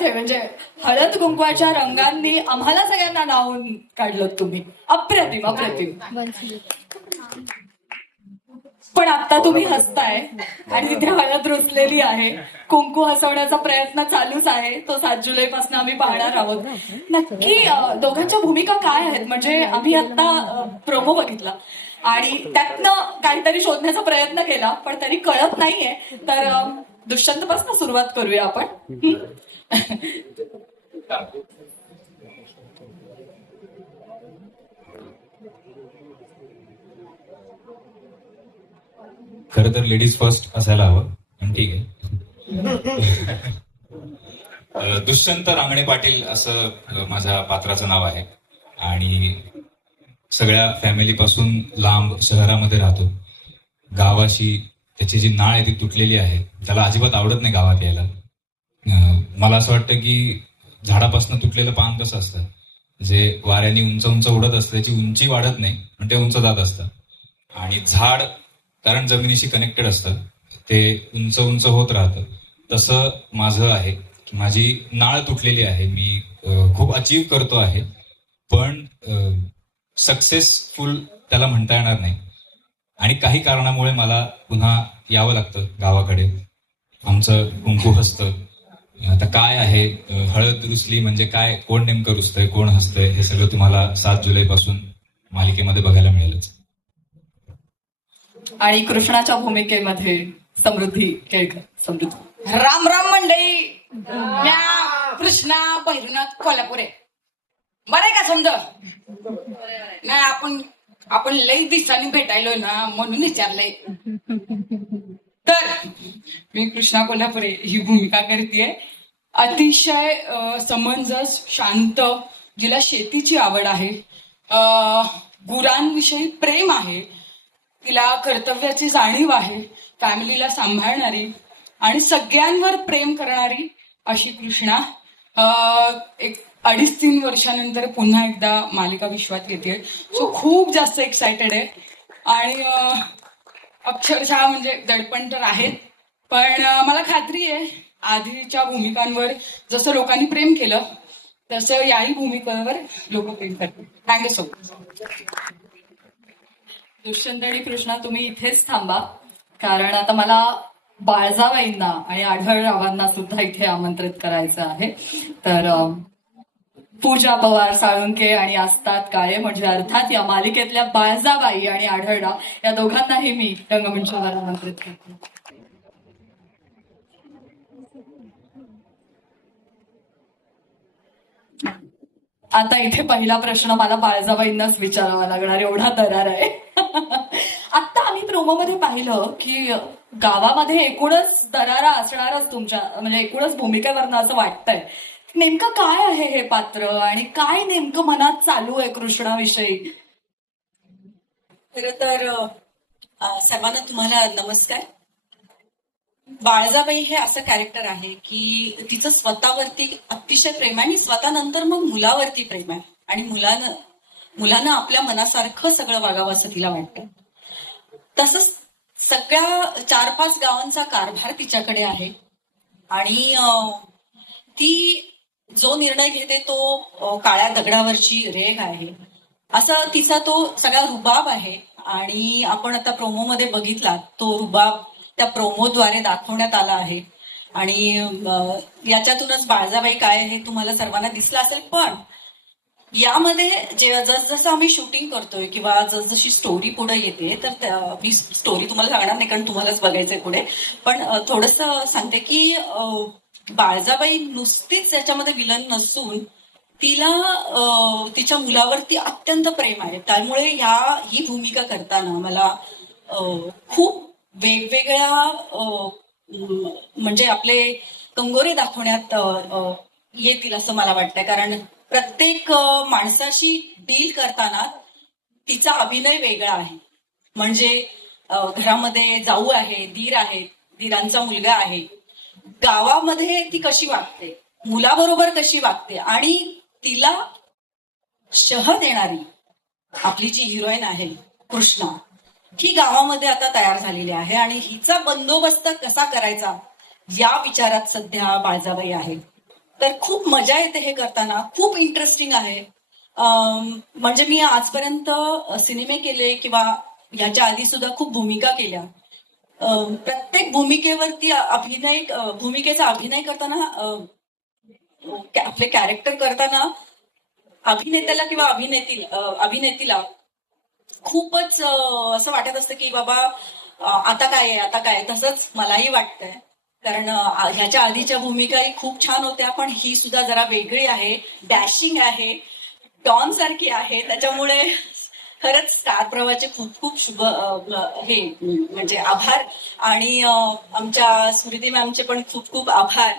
बात आहे. म्हणजे हळद कुंकवाच्या रंगांनी आम्हाला सगळ्यांना नावून काढलं तुम्ही. अप्रतिम अप्रतिम. पण आता तुम्ही हसताय आणि तिथे हळद रुसलेली आहे, कुंकू हसवण्याचा प्रयत्न चालूच आहे. तो 7 जुलैपासून आम्ही पाहणार आहोत. नक्की दोघांच्या भूमिका काय आहेत? म्हणजे आम्ही आता प्रोमो बघितला आणि त्यातनं काहीतरी शोधण्याचा प्रयत्न केला, पण तरी कळत नाहीये. तर दुष्यंतपासून सुरुवात करूया आपण. खरं तर लेडीज फर्स्ट असायला हवं, पण ठीक आहे. दुष्यंत रांगणे पाटील असं माझ्या पात्राचं नाव आहे आणि सगळ्या फॅमिलीपासून लांब शहरामध्ये राहतो. गावाशी त्याची जी नाळ आहे ती तुटलेली आहे. त्याला अजिबात आवडत नाही गावात यायला. मला असं वाटतं की झाडापासून तुटलेलं पान कसं असतं, जे वाऱ्याने उंच उंच उडत असतं, त्याची उंची वाढत नाही पण ते उंच जात असतं. आणि झाड कारण जमिनीशी कनेक्टेड असतं, ते उंच उंच होत राहतं. तसं माझं आहे की माझी नाळ तुटलेली आहे. मी खूप अचीव करतो आहे, पण सक्सेसफुल त्याला म्हणता येणार नाही. आणि काही कारणामुळे मला पुन्हा यावं लागतं गावाकडे. आमचं कुंकू हसतं. आता काय आहे, हळद रुसली म्हणजे काय, कोण नेमकं रुसतंय, कोण हसतंय, हे सगळं तुम्हाला 7 जुलैपासून मालिकेमध्ये बघायला मिळेलच. आणि कृष्णाच्या भूमिकेमध्ये समृद्धी केळकर. समृद्धी. राम राम मंडळी. म्या कृष्णा भैरवनाथ कोल्हापूर आहे. बरं आहे का समज नाही. आपण लई दिवसांनी भेटायलोय ना, म्हणून विचारलंय. तर मी कृष्णा कोल्हापुरे ही भूमिका करतेय. अतिशय समंजस, शांत, जिला शेतीची आवड आहे, गुरांविषयी प्रेम आहे, तिला कर्तव्याची जाणीव आहे, फॅमिलीला सांभाळणारी आणि सगळ्यांवर प्रेम करणारी अशी कृष्णा एक 2.5-3 वर्षानंतर पुन्हा एकदा मालिका विश्वात येते. सो खूप जास्त एक्सायटेड आहे. आणि अक्षरशः म्हणजे दडपण तर आहेत, पण मला खात्री आहे आधीच्या भूमिकांवर जसं लोकांनी प्रेम केलं तसं याही भूमिकेवर लोक प्रेम करतील. Thank you so much. दुष्यंत आणि कृष्णा तुम्ही इथेच थांबा, कारण आता मला बाळजाबाईंना आणि आढळरावांना सुद्धा इथे आमंत्रित करायचं आहे. तर पूजा पवार साळुंके आणि आस्ताद काळे, म्हणजे अर्थात या मालिकेतल्या बाळजाबाई आणि आढळराव या दोघांनाही मी रंगमंचावर आमंत्रित करते. आता इथे पहिला प्रश्न मला बाळजाबाईंनाच विचारावा लागणार, एवढा दरार आहे. आता आम्ही प्रोमोमध्ये पाहिलं की गावामध्ये एकूणच दरारा असणारच तुमच्या, म्हणजे एकूणच भूमिकेवरनं असं वाटतंय. नेमकं काय आहे हे पात्र आणि काय नेमकं मनात चालू आहे कृष्णाविषयी? खरं तर सर्वांना तुम्हाला नमस्कार. बाळजाबाई हे असं कॅरेक्टर आहे की तिचं स्वतःवरती अतिशय प्रेम आहे आणि स्वतःनंतर मग मुलावरती प्रेम आहे. आणि मुलानं आपल्या मनासारखं सगळं वागावं असं तिला वाटतं. तसंच सगळ्या 4-5 गावांचा कारभार तिच्याकडे आहे. आणि ती जो निर्णय घेते तो काळ्या दगडावरची रेघ आहे, असा तिचा तो सगळा रुबाब आहे. आणि आपण आता प्रोमोमध्ये बघितला तो रुबाब त्या प्रोमोद्वारे दाखवण्यात आला आहे. आणि याच्यातूनच बाळजाबाई काय हे तुम्हाला सर्वांना दिसलं असेल. पण यामध्ये जसजसं आम्ही शूटिंग करतोय किंवा जसजशी स्टोरी पुढे येते, तर मी स्टोरी तुम्हाला सांगणार नाही कारण तुम्हालाच बघायचंय पुढे. पण थोडंसं सांगते की बाळजाबाई नुसतीच याच्यामध्ये विलन नसून तिला तिच्या मुलावरती अत्यंत प्रेम आहे. त्यामुळे ही भूमिका करताना मला खूप वेगवेगळ्या म्हणजे आपले कंगोरे दाखवण्यात येतील असं मला वाटतंय. कारण प्रत्येक माणसाशी डील करताना तिचा अभिनय वेगळा आहे. म्हणजे घरामध्ये जाऊ आहे, दीर आहे, दीरांचा मुलगा आहे, गावामध्ये ती कशी वागते, मुलाबरोबर कशी वागते, आणि तिला शह देणारी आपली जी हिरोईन आहे कृष्णा, ही गावामध्ये आता तयार झालेली आहे. आणि हिचा बंदोबस्त कसा करायचा या विचारात सध्या बाळजाबाई आहे. तर खूप मजा येते हे करताना, खूप इंटरेस्टिंग आहे. म्हणजे मी आजपर्यंत सिनेमे केले किंवा याच्या आधी सुद्धा खूप भूमिका केल्या. प्रत्येक भूमिकेवरती भूमिकेचा अभिनय करताना आपले कॅरेक्टर करताना अभिनेत्याला किंवा अभिनेतीला खूपच असं वाटत असतं की बाबा आता काय आहे, आता काय. तसंच मलाही वाटतंय, कारण ह्याच्या आधीच्या भूमिकाही खूप छान होत्या, पण ही सुद्धा जरा वेगळी आहे, डॅशिंग आहे, डॉन सारखी आहे. त्याच्यामुळे खरंच स्टार प्रवाहाचे खूप खूप हे म्हणजे आभार. आणि आमच्या स्मृती मॅमचे पण खूप खूप आभार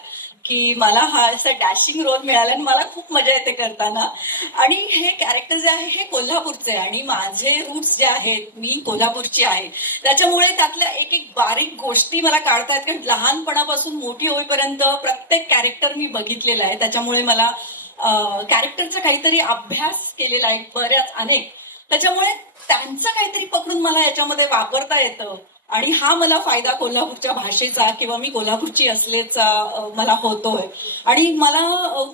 की मला हा असा डॅशिंग रोल मिळाला आणि मला खूप मजा येते करताना. आणि हे कॅरेक्टर जे आहे हे कोल्हापूरचे आहे आणि माझे रूट्स जे आहेत, मी कोल्हापूरची आहे, त्याच्यामुळे त्यातल्या एक एक बारीक गोष्टी मला काढता आहेत. कारण लहानपणापासून मोठी होईपर्यंत प्रत्येक कॅरेक्टर मी बघितलेलं आहे, त्याच्यामुळे मला कॅरेक्टरचा काहीतरी अभ्यास केलेला आहे, बऱ्याच अनेक. त्याच्यामुळे त्यांचं काहीतरी पकडून मला याच्यामध्ये वापरता येतं आणि हा मला फायदा कोल्हापूरच्या भाषेचा किंवा मी कोल्हापूरची असल्याचा मला होतोय. आणि मला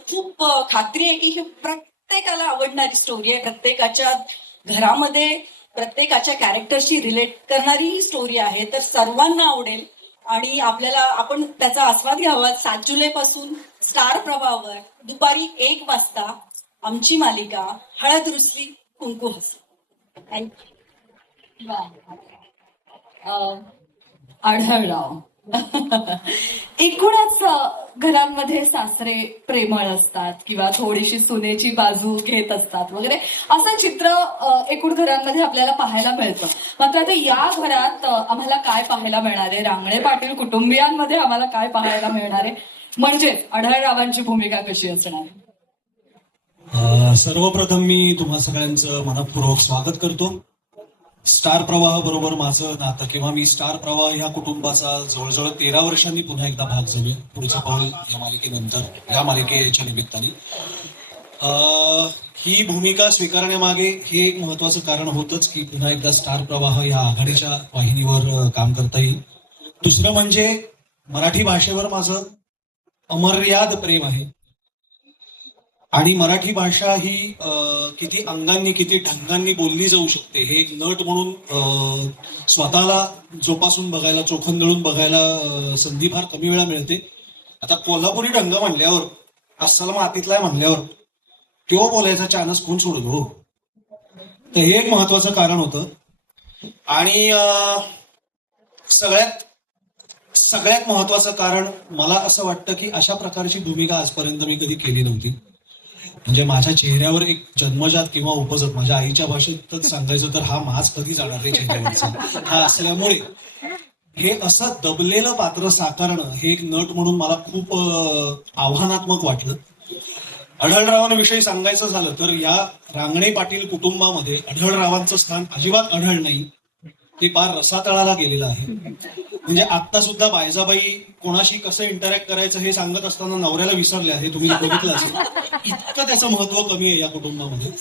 खूप खात्री आहे की ही प्रत्येकाला आवडणारी स्टोरी आहे, प्रत्येकाच्या घरामध्ये प्रत्येकाच्या कॅरेक्टरशी रिलेट करणारी ही स्टोरी आहे. तर सर्वांना आवडेल आणि आपण त्याचा आस्वाद घ्यावा. 7 जुलैपासून स्टार प्रवाहावर दुपारी 1 वाजता आमची मालिका हळद रुसली कुंकू हसली. थँक्यू. आढळराव. एकूणच घरांमध्ये सासरे प्रेमळ असतात किंवा थोडीशी सुनेची बाजू घेत असतात वगैरे असं चित्र एकूण घरांमध्ये आपल्याला पाहायला मिळतं. मात्र आता या घरात आम्हाला काय पाहायला मिळणार आहे, रांगणे पाटील कुटुंबियांमध्ये आम्हाला काय पाहायला मिळणार आहे, म्हणजेच आढळरावांची भूमिका कशी असणार आहे? सर्वप्रथम मी तुम्हा सगळ्यांचं मनपूर्वक स्वागत करतो. स्टार प्रवाह बरोबर माझं नातं किंवा मी स्टार प्रवाह या कुटुंबाचा जवळजवळ 13 वर्षांनी पुन्हा एकदा भाग झालोय. पुढचं पाऊल या मालिकेनंतर, या मालिकेच्या निमित्ताने. ही भूमिका स्वीकारण्यामागे हे एक महत्वाचं कारण होतंच की पुन्हा एकदा स्टार प्रवाह या आघाडीच्या वाहिनीवर काम करता येईल. दुसरं म्हणजे मराठी भाषेवर माझं अमर्याद प्रेम आहे आणि मराठी भाषा ही किती अंगांनी किती ढंगांनी बोलली जाऊ शकते हे एक नट म्हणून स्वतःला जोपासून बघायला, चोखंदळून बघायला संधी फार कमी वेळा मिळते. आता कोल्हापुरी ढंग म्हणल्यावर, अस्सल मातीतला म्हणल्यावर तो बोलायचा चान्स कोण सोडत हो. तर हे एक महत्वाचं कारण होतं. आणि सगळ्यात महत्वाचं कारण मला असं वाटतं की अशा प्रकारची भूमिका आजपर्यंत मी कधी केली नव्हती. म्हणजे माझ्या चेहऱ्यावर एक जन्मजात किंवा उपजत, माझ्या आईच्या भाषेतच सांगायचं तर हा माज कधी जाणार नाही चेहऱ्यावरचा, हा असल्यामुळे हे असं दबलेलं पात्र साकारणं हे एक नट म्हणून मला खूप आव्हानात्मक वाटलं. आढळरावांविषयी सांगायचं झालं तर या रांगणे पाटील कुटुंबामध्ये आढळरावांचं स्थान अजिबात आढळ नाही, ते पार रसातळाला गेलेलं आहे. म्हणजे आता सुद्धा बायजाबाई कोणाशी कसं इंटरॅक्ट करायचं हे सांगत असताना नवऱ्याला विसरले आहे, तुम्ही बघितलं असेल. इतकं त्याचं महत्व कमी आहे या कुटुंबामध्ये.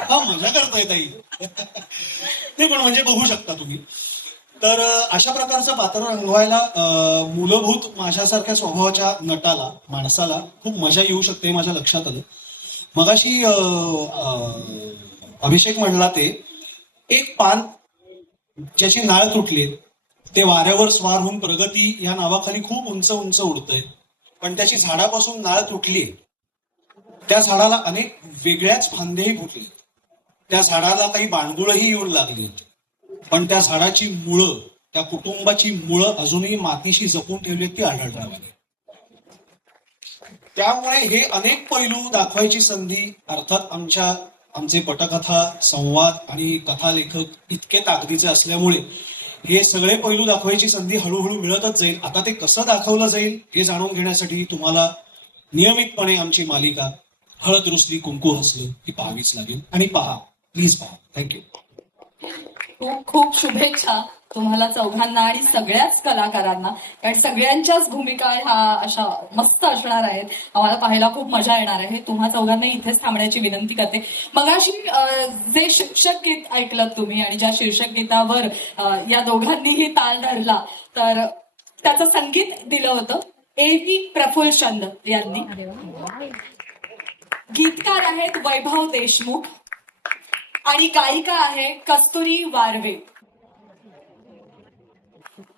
हा मजा करताय ताई, ते पण म्हणजे बघू शकता तुम्ही. तर अशा प्रकारचं पात्र रंगवायला मूलभूत माझ्यासारख्या स्वभावाच्या नटाला, माणसाला खूप मजा येऊ शकते, माझ्या लक्षात आलं. मगाशी अभिषेक म्हणला ते एक पान ज्याची नाळ तुटली, ते वाऱ्यावर स्वार होऊन प्रगती या नावाखाली खूप उंच उंच उडतंय, पण त्याची झाडापासून नाळ तुटली, त्या झाडाला अनेक वेगळ्याच फांद्याही फुटले, त्या झाडाला काही बांडगुळही येऊन लागली, पण त्या झाडाची मुळं, त्या कुटुंबाची मुळं अजूनही मातीशी जपून ठेवली ती आढळरावांनी. त्यामुळे हे अनेक पैलू दाखवायची संधी अर्थात आमचे पटकथा, संवाद आणि कथालेखक इतके ताकदीचे असल्यामुळे हे सगळे पैलू दाखवायची संधी हळूहळू मिळतच जाईल. आता ते कसं दाखवलं जाईल हे जाणून घेण्यासाठी तुम्हाला नियमितपणे आमची मालिका हळद रुसली कुंकू हसलं ही पाहावीच लागेल. आणि पहा, प्लीज पहा. थँक्यू. खूप खूप शुभेच्छा तुम्हाला चौघांना आणि सगळ्याच कलाकारांना, कारण सगळ्यांच्याच भूमिका ह्या अशा मस्त असणार आहेत. आम्हाला पाहायला खूप मजा येणार आहे. तुम्हा चौघांना इथेच थांबण्याची विनंती करते. मगाशी जे शीर्षक गीत ऐकलं तुम्ही आणि ज्या शीर्षक गीतावर या दोघांनीही ताल धरला, तर त्याचं संगीत दिलं होतं A.V. प्रफुल्ल चंद यांनी. गीतकार आहेत वैभव देशमुख आणि गायिका आहे कस्तुरी वारवे.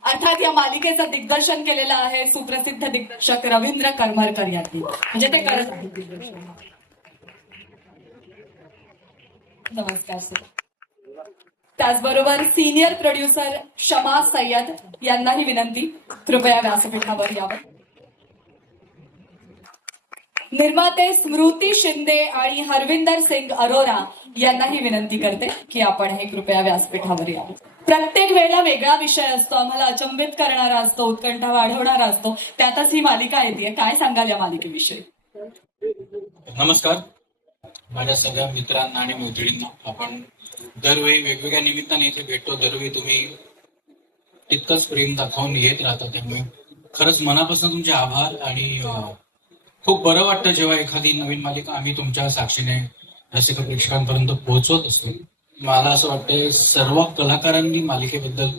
अर्थात या मालिकेचं दिग्दर्शन केलेलं आहे सुप्रसिद्ध दिग्दर्शक रवींद्र करमरकर यांनी. म्हणजे ते करत आहेत. नमस्कार सर. त्याचबरोबर सिनियर प्रोड्युसर शमा सय्यद यांनाही विनंती, कृपया व्यासपीठावर यावं. निर्माते स्मृती शिंदे आणि हरविंदर सिंग अरोरा यांनाही विनंती करते की आपण हे कृपया व्यासपीठावर यावं. प्रत्येक वेळेला वेगळा विषय असतो, आम्हाला अचंबित करणारा असतो, उत्कंठा वाढवणारा असतो. त्यातच ही मालिका येते. काय सांगाल या मालिकेविषयी? नमस्कार. माझ्या सगळ्या मित्रांना आणि मैत्रिणींना, आपण दरवेळी वेगवेगळ्या निमित्ताने इथे भेटतो. दरवेळी तुम्ही तितकंच प्रेम दाखवून येत राहता, त्यामुळे खरंच मनापासून तुमचे आभार. आणि खूप बरं वाटतं जेव्हा एखादी नवीन मालिका आम्ही तुमच्या साक्षीने रसिक प्रेक्षकांपर्यंत पोहोचवत असतो. मला असं वाटतंय सर्व कलाकारांनी मालिकेबद्दल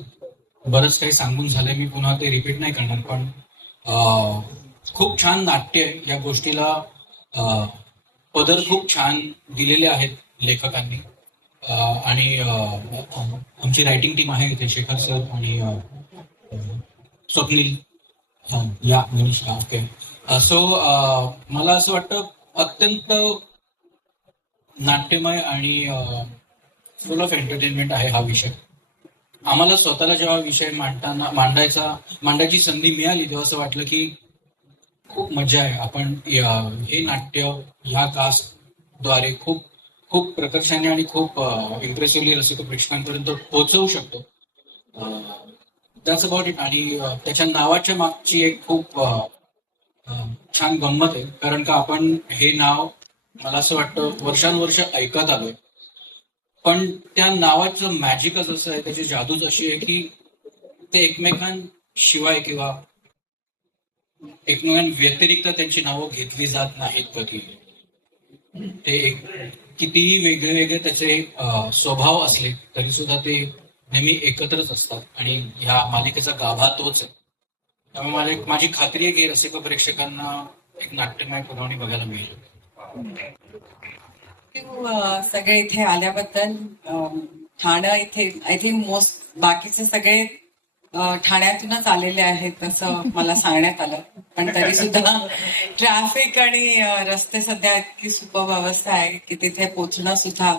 बरंच काही सांगून झालंय, मी पुन्हा ते रिपीट नाही करणार. पण खूप छान नाट्य आहे या गोष्टीला. पदर खूप छान दिलेले आहेत लेखकांनी. आणि आमची रायटिंग टीम आहे इथे, शेखर सर आणि स्वप्नील या मनीष. ओके. सो मला असं वाटतं अत्यंत नाट्यमय आणि फुल ऑफ एंटरटेनमेंट आहे हा विषय. आम्हाला स्वतःला जेव्हा विषय मांडायची संधी मिळाली तेव्हा असं वाटलं की खूप मजा आहे. आपण हे नाट्य ह्या कास्टद्वारे खूप खूप प्रकर्षाने आणि खूप इम्प्रेसिव्हली रसिक प्रेक्षकांपर्यंत पोहोचवू शकतो. That's about it. आणि त्याच्या नावाच्या मागची एक खूप छान गंमत आहे, कारण का आपण हे नाव मला असं वाटतं वर्षानुवर्ष ऐकत आलोय, पण त्या नावाचं मॅजिकच असं आहे, त्याची जादूच अशी आहे की ते एकमेकांशिवाय किंवा एकमेकांव्यतिरिक्त त्यांची नावं घेतली जात नाहीत कधी. ते कितीही वेगळे वेगळे त्याचे स्वभाव असले तरी सुद्धा ते नेहमी एकत्रच असतात. आणि ह्या मालिकेचा गाभा तोच आहे. त्यामुळे माझी खात्री आहे की रसिक प्रेक्षकांना एक नाट्यमय पुरवणी बघायला मिळेल. सगळे इथे आल्याबद्दल. ठाणं इथे आय थिंक मोस्ट बाकीचे सगळे ठाण्यातूनच आलेले आहेत असं मला सांगण्यात आलं, पण तरी सुद्धा ट्रॅफिक आणि रस्ते सध्या इतकी सुपर अवस्था आहे की तिथे पोहोचणं सुद्धा.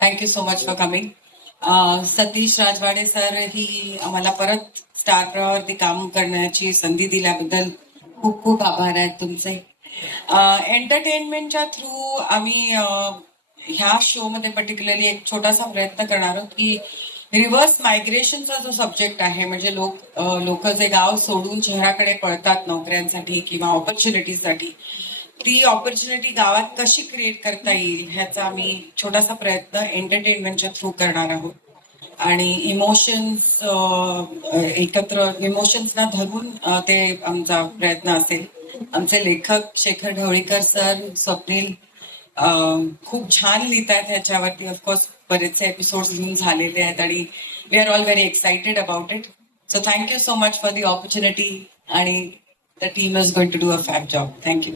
Thank you so much for coming. Satish Rajwade sir ही आम्हाला परत स्टार प्रवाहावरती काम करण्याची संधी दिल्याबद्दल खूप खूप आभार आहेत तुमचे. एंटरटेनमेंटच्या थ्रू आम्ही ह्या शो मध्ये पर्टिक्युलरली एक छोटासा प्रयत्न करणार आहोत की रिव्हर्स मायग्रेशनचा जो सब्जेक्ट आहे, म्हणजे लोक जे गाव सोडून शहराकडे पळतात नोकऱ्यांसाठी किंवा ऑपॉर्च्युनिटीसाठी, ती ऑपॉर्च्युनिटी गावात कशी क्रिएट करता येईल ह्याचा आम्ही छोटासा प्रयत्न एंटरटेनमेंटच्या थ्रू करणार आहोत. आणि इमोशन्सना धरून ते आमचा प्रयत्न असेल. आमचे लेखक शेखर ढवळीकर सर, स्वप्नील खूप छान लिहितात ह्याच्यावरती. ऑफकोर्स बरेचसे एपिसोड्स लिहून झालेले आहेत आणि we are all very excited about it. So thank you so much for the opportunity. आणि the team is going to do a fab job. Thank you.